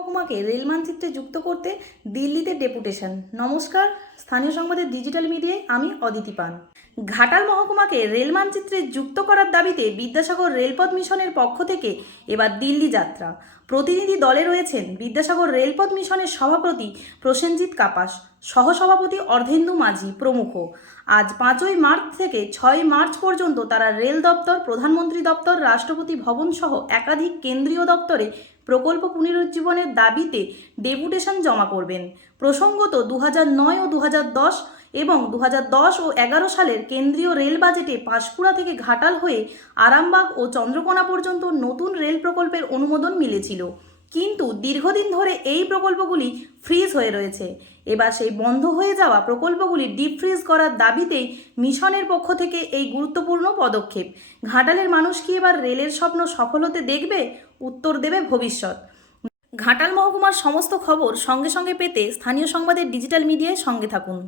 মহকুমাকে rail মানচিত্রে যুক্ত করতে দিল্লিতে ডেপুটেশন। নমস্কার, স্থানীয় সংবাদের ডিজিটাল মিডিয়ায় আমি অদিতি পান। ঘাটাল মহকুমাকে রেল মানচিত্রে যুক্ত করার দাবিতে বিদ্যাসাগর রেলপথ মিশনের পক্ষ থেকে এবার দিল্লি যাত্রা। প্রতিনিধি দলে রয়েছেন বিদ্যাসাগর রেলপথ মিশনের সভাপতি প্রসেনজিৎ কাপাস, সহসভাপতি অর্ধেন্দু মাঝি প্রমুখ। আজ 5ই মার্চ থেকে 6ই মার্চ পর্যন্ত তারা রেল দপ্তর, প্রধানমন্ত্রী দপ্তর, রাষ্ট্রপতি ভবন সহ একাধিক কেন্দ্রীয় দপ্তরে প্রকল্প পুনরুজ্জীবনের দাবিতে ডেপুটেশন জমা করবেন। প্রসঙ্গত 2009 ও 2010 এবং 2010 ও 11 সালের কেন্দ্রীয় রেল বাজেটে পাঁশকুড়া থেকে ঘাটাল হয়ে আরামবাগ ও চন্দ্রকোনা পর্যন্ত নতুন রেল প্রকল্পের অনুমোদন মিলেছিল, কিন্তু দীর্ঘদিন ধরে এই প্রকল্পগুলি ফ্রিজ হয়ে রয়েছে। এবার সেই বন্ধ হয়ে যাওয়া প্রকল্পগুলি ডিপ ফ্রিজ করার দাবিতেই মিশনের পক্ষ থেকে এই গুরুত্বপূর্ণ পদক্ষেপ। ঘাটালের মানুষ কি এবার রেলের স্বপ্ন সফল হতে দেখবে? উত্তর দেবে ভবিষ্যৎ। ঘাটাল মহকুমার সমস্ত খবর সঙ্গে সঙ্গে পেতে স্থানীয় সংবাদের ডিজিটাল মিডিয়ায় সঙ্গে থাকুন।